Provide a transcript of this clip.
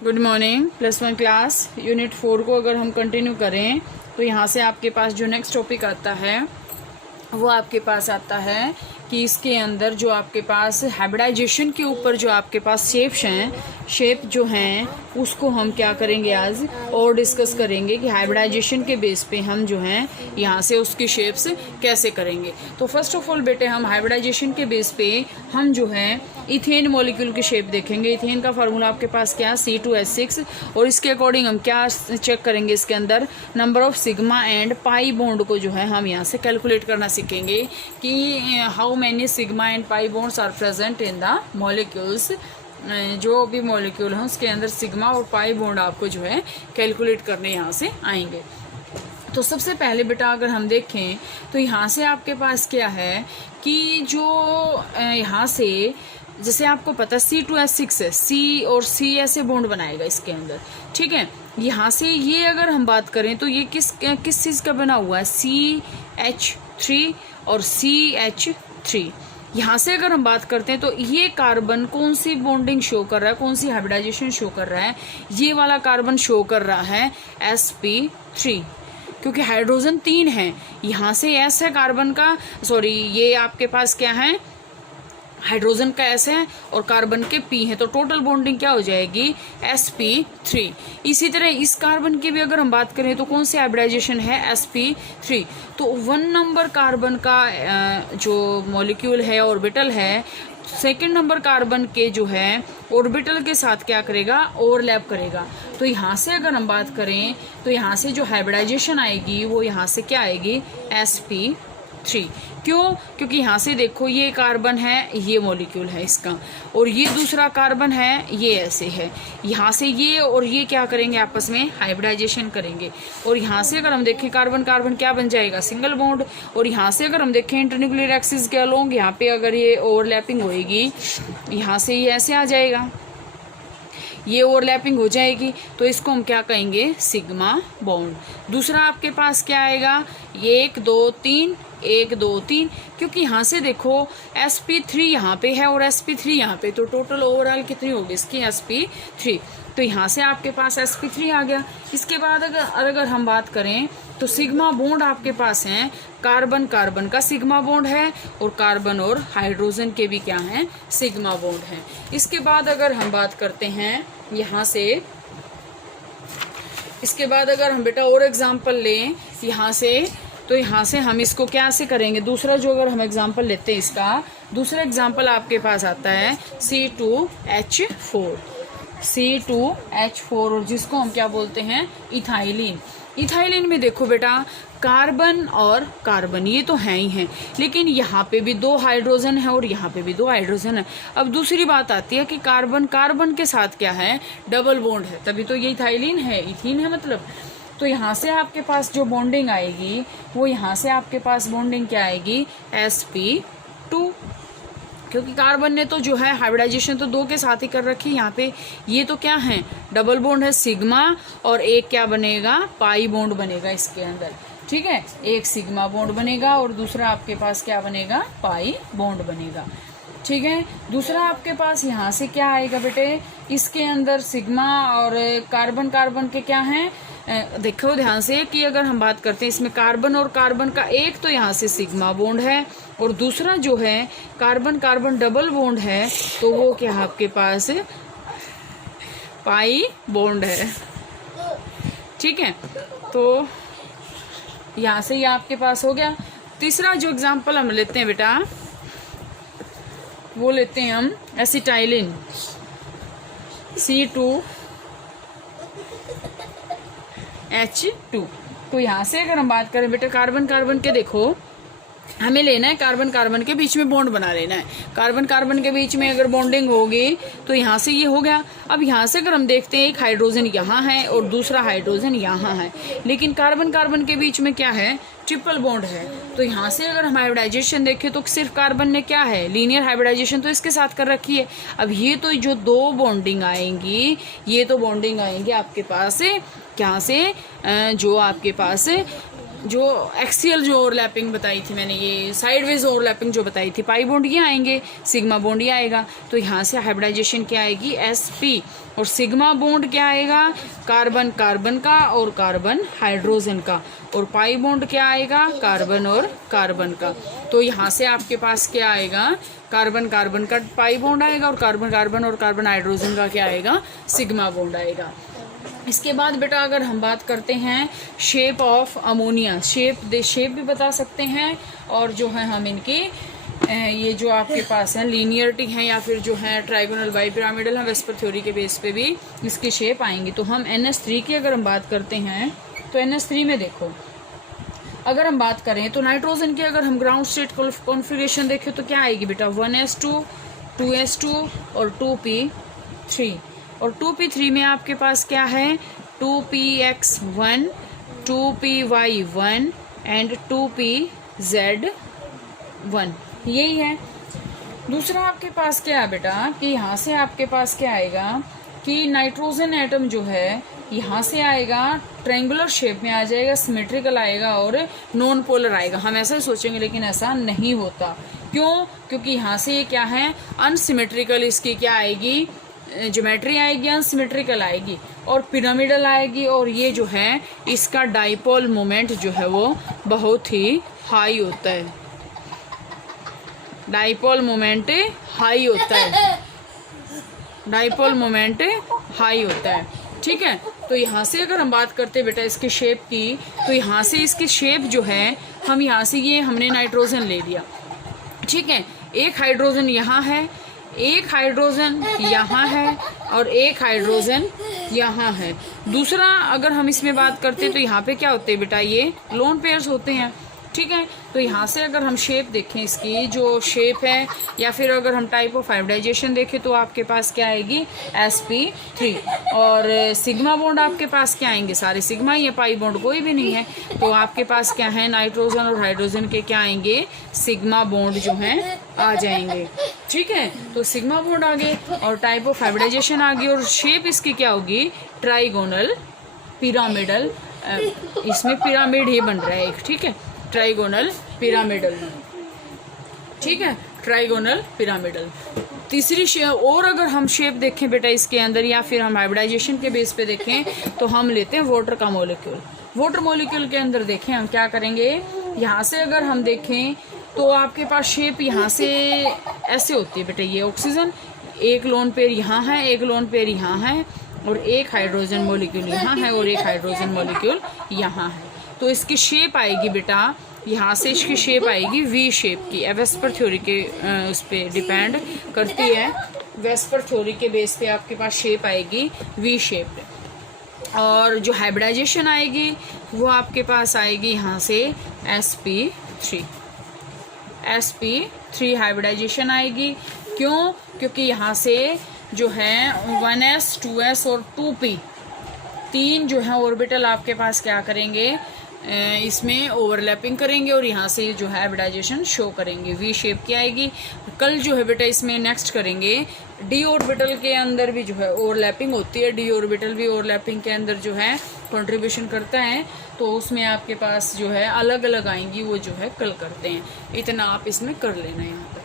Good morning +1 class unit 4 को अगर हम कंटिन्यू करें तो यहाँ से आपके पास जो नेक्स्ट टॉपिक आता है वो आपके पास आता है कि इसके अंदर जो आपके पास हाइब्रिडाइजेशन के ऊपर जो आपके पास शेप जो हैं उसको हम क्या करेंगे आज और डिस्कस करेंगे कि हाइब्रिडाइजेशन के बेस पे हम जो हैं यहाँ से उसकी शेप्स कैसे करेंगे। तो फर्स्ट ऑफ ऑल बेटे हम हाइब्रिडाइजेशन के बेस पे हम जो है इथेन मॉलिक्यूल की शेप देखेंगे। इथेन का फार्मूला आपके पास क्या C2H6 और इसके अकॉर्डिंग हम क्या चेक करेंगे, इसके अंदर number of sigma and pi bond को जो है हम यहाँ से कैलकुलेट करना सीखेंगे कि how many sigma and pi bonds are present in the molecules. जो भी मॉलिक्यूल है उसके अंदर सिग्मा और पाई बॉन्ड आपको जो है कैलकुलेट करने यहाँ से आएंगे। तो सबसे पहले बेटा अगर हम देखें तो यहाँ से आपके पास क्या है कि जो यहाँ से जैसे आपको पता C2H6 है, C और C ऐसे बॉन्ड बनाएगा इसके अंदर, ठीक है। यहाँ से ये अगर हम बात करें तो ये किस चीज़ का बना हुआ है, CH3 और CH3। यहाँ से अगर हम बात करते हैं तो ये कार्बन कौन सी बॉन्डिंग शो कर रहा है, कौन सी हाइब्रिडाइजेशन शो कर रहा है, ये वाला कार्बन शो कर रहा है sp3, क्योंकि हाइड्रोजन 3 है। यहाँ से S है कार्बन का, सॉरी ये आपके पास क्या है हाइड्रोजन का S है और कार्बन के P है, तो टोटल बॉन्डिंग क्या हो जाएगी sp3। इसी तरह इस कार्बन की भी अगर हम बात करें तो कौन सी हाइब्रिडाइजेशन है sp3। तो 1 नंबर कार्बन का जो मॉलिक्यूल है ऑर्बिटल है, सेकेंड नंबर कार्बन के जो है ऑर्बिटल के साथ क्या करेगा, ओवरलैप करेगा। तो यहाँ से अगर हम बात करें तो यहाँ से जो हाइब्रिडाइजेशन आएगी वो यहाँ से क्या आएगी sp3। क्यों? क्योंकि यहाँ से देखो ये कार्बन है, ये मॉलिक्यूल है इसका, और ये दूसरा कार्बन है, ये ऐसे है। यहाँ से ये और ये क्या करेंगे, आपस में हाइब्रिडाइजेशन करेंगे। और यहाँ से अगर हम देखें कार्बन कार्बन क्या बन जाएगा, सिंगल बॉन्ड। और यहाँ से अगर हम देखें इंटरन्यूक्लियर एक्सिस के अलोंग यहाँ पे अगर ये ओवरलैपिंग होएगी, यहाँ से ये ऐसे आ जाएगा, ये ओवरलैपिंग हो जाएगी, तो इसको हम क्या कहेंगे, सिग्मा बॉन्ड। दूसरा आपके पास क्या आएगा, 1 2 3 1 2 3, क्योंकि यहाँ से देखो sp3 यहाँ पे है और sp3 यहाँ पे, तो टोटल ओवरऑल कितनी होगी इसकी sp3। तो यहाँ से आपके पास sp3 आ गया। इसके बाद अगर हम बात करें तो सिग्मा बॉन्ड आपके पास हैं, कार्बन कार्बन का सिग्मा बॉन्ड है और कार्बन और हाइड्रोजन के भी क्या हैं, सिग्मा बॉन्ड हैं। इसके बाद अगर हम बात करते हैं यहाँ से, इसके बाद अगर हम बेटा और एग्जाम्पल लें यहाँ से, तो यहाँ से हम इसको क्या से करेंगे, दूसरा जो अगर हम एग्जाम्पल लेते हैं इसका, दूसरा एग्जाम्पल आपके पास आता है C2H4 और जिसको हम क्या बोलते हैं, इथाइलिन। इथाइलिन में देखो बेटा कार्बन और कार्बन ये तो हैं ही हैं, लेकिन यहाँ पे भी 2 हाइड्रोजन है और यहाँ पे भी 2 हाइड्रोजन है। अब दूसरी बात आती है कि कार्बन कार्बन के साथ क्या है, डबल बॉन्ड है, तभी तो ये इथाइलिन है, इथीन है मतलब। तो यहाँ से आपके पास जो बॉन्डिंग आएगी वो यहाँ से आपके पास बॉन्डिंग क्या आएगी, sp2, क्योंकि कार्बन ने तो जो है हाइब्रिडाइजेशन तो 2 के साथ ही कर रखी। यहाँ पे ये तो क्या है, डबल बॉन्ड है सिग्मा, और एक क्या बनेगा, पाई बॉन्ड बनेगा इसके अंदर, ठीक है। एक सिग्मा बॉन्ड बनेगा और दूसरा आपके पास क्या बनेगा, पाई बॉन्ड बनेगा, ठीक है। दूसरा आपके पास यहाँ से क्या आएगा बेटे, इसके अंदर सिग्मा और कार्बन कार्बन के क्या हैं, देखो ध्यान से कि अगर हम बात करते हैं इसमें कार्बन और कार्बन का एक तो यहाँ से सिग्मा बॉन्ड है और दूसरा जो है कार्बन कार्बन डबल बॉन्ड है, तो वो क्या आपके पास पाई बॉन्ड है, ठीक है। तो यहाँ से ये आपके पास हो गया। तीसरा जो एग्जाम्पल हम लेते हैं बेटा वो लेते हैं हम एसिटाइलिन C2H2। तो यहाँ से अगर हम बात करें बेटा कार्बन कार्बन के, देखो हमें लेना है कार्बन कार्बन के बीच में बॉन्ड बना लेना है। कार्बन कार्बन के बीच में अगर बॉन्डिंग होगी तो यहाँ से ये हो गया। अब यहाँ से अगर हम देखते हैं एक हाइड्रोजन यहाँ है और दूसरा हाइड्रोजन यहाँ है, लेकिन कार्बन कार्बन के बीच में क्या है, ट्रिपल बॉन्ड है। तो यहाँ से अगर हम हाइब्रिडाइजेशन देखें तो सिर्फ कार्बन ने क्या है, लीनियर हाइब्रिडाइजेशन तो इसके साथ कर रखी है। अब ये तो जो 2 बॉन्डिंग आएंगी, ये तो बॉन्डिंग आएंगी आपके पास क्या से, जो आपके पास जो एक्सियल जो ओवरलैपिंग बताई थी मैंने, ये साइडवेज ओवरलैपिंग जो बताई थी, पाई बॉन्ड ये आएंगे, सिग्मा बॉन्ड ये आएगा। तो यहाँ से हाइब्रिडाइजेशन क्या आएगी, sp, और सिग्मा बॉन्ड क्या आएगा, कार्बन कार्बन का और कार्बन हाइड्रोजन का, और पाई बॉन्ड क्या आएगा, कार्बन और कार्बन का। तो यहाँ से आपके पास क्या आएगा, कार्बन कार्बन का पाई बॉन्ड आएगा, और कार्बन कार्बन और कार्बन हाइड्रोजन का क्या आएगा, सिग्मा बॉन्ड आएगा। इसके बाद बेटा अगर हम बात करते हैं शेप ऑफ अमोनिया, शेप भी बता सकते हैं, और जो है हम इनकी ये जो आपके पास है लीनियरिटी है या फिर जो है ट्राइगोनल बाई पिरामिडल, हम वेस्पर थ्योरी के बेस पे भी इसकी शेप आएंगी। तो हम NH3 की अगर हम बात करते हैं तो NH3 में देखो, अगर हम बात करें तो नाइट्रोजन की अगर हम ग्राउंड स्टेट कॉन्फ़िगरेशन देखें तो क्या आएगी बेटा, 1s2, 2s2 और 2p3, और 2p3 में आपके पास क्या है, 2px1, 2py1 एंड 2pz1, यही है। दूसरा आपके पास क्या है बेटा कि यहाँ से आपके पास क्या आएगा कि नाइट्रोजन एटम जो है यहाँ से आएगा ट्रायंगुलर शेप में आ जाएगा, सिमेट्रिकल आएगा और नॉन पोलर आएगा। हम ऐसा ही सोचेंगे लेकिन ऐसा नहीं होता। क्यों? क्योंकि यहाँ से ये क्या है, अनसिमेट्रिकल इसकी क्या आएगी, ज्योमेट्री आएगी, अनसिमेट्रिकल आएगी और पिरामिडल आएगी, और ये जो है इसका डाइपोल मोमेंट जो है वो बहुत ही हाई होता है, डाइपोल मोमेंट हाई होता है, डाइपोल मोमेंट हाई होता है। ठीक है, तो यहाँ से अगर हम बात करते हैं बेटा इसकी शेप की, तो यहाँ से इसकी शेप जो है, हम यहाँ से ये हमने नाइट्रोजन ले लिया, ठीक है, एक हाइड्रोजन यहाँ है, एक हाइड्रोजन यहाँ है और एक हाइड्रोजन यहाँ है। दूसरा अगर हम इसमें बात करते हैं तो यहाँ पे क्या होते हैं बेटा, ये लोन पेयर्स होते हैं। ठीक है, तो यहाँ से अगर हम शेप देखें, इसकी जो शेप है या फिर अगर हम टाइप ऑफ हाइब्रिडाइजेशन देखें तो आपके पास क्या आएगी, sp3, और सिग्मा बॉन्ड आपके पास क्या आएंगे, सारे सिग्मा ही है, पाई बॉन्ड कोई भी नहीं है। तो आपके पास क्या है, नाइट्रोजन और हाइड्रोजन के क्या आएंगे, सिग्मा बॉन्ड जो हैं आ जाएंगे। ठीक है, तो सिग्मा बॉन्ड आ गए और टाइप ऑफ हाइब्रिडाइजेशन आ गई, और शेप इसकी क्या होगी, ट्राइगोनल पिरामिडल, इसमें पिरामिड ही बन रहा है एक। ठीक है, ट्राइगोनल पिरामिडल, ठीक है, ट्राइगोनल पिरामिडल। तीसरी शेप, और अगर हम शेप देखें बेटा इसके अंदर या फिर हम हाइब्रिडाइजेशन के बेस पे देखें तो हम लेते हैं वाटर का मॉलिक्यूल। वाटर मॉलिक्यूल के अंदर देखें हम क्या करेंगे, यहाँ से अगर हम देखें तो आपके पास शेप यहाँ से ऐसे होती है बेटा, ये ऑक्सीजन, एक लोन पेयर यहाँ है, एक लोन पेयर यहाँ है, और एक हाइड्रोजन मॉलिक्यूल यहाँ है और एक हाइड्रोजन मॉलिक्यूल यहाँ है। तो इसकी शेप आएगी बेटा, यहाँ से इसकी शेप आएगी वी शेप की। वेस्पर थ्योरी के उस पर डिपेंड करती है, वेस्पर थ्योरी के बेस पे आपके पास शेप आएगी वी शेप। और जो हाइब्रिडाइजेशन आएगी वो आपके पास आएगी यहाँ से sp3, sp3 हाइब्रिडाइजेशन आएगी। क्यों? क्योंकि यहाँ से जो है 1s, 2s और 2p, तीन जो है ऑर्बिटल आपके पास क्या करेंगे, इसमें ओवरलैपिंग करेंगे और यहाँ से जो है हाइब्रिडाइजेशन शो करेंगे, वी शेप की आएगी। कल जो है बेटा इसमें नेक्स्ट करेंगे डी ऑर्बिटल के अंदर भी जो है ओवरलैपिंग होती है, डी ऑर्बिटल भी ओवरलैपिंग के अंदर जो है कंट्रीब्यूशन करता है, तो उसमें आपके पास जो है अलग अलग आएंगी, वो जो है कल करते हैं। इतना आप इसमें कर लेना यहाँ पर।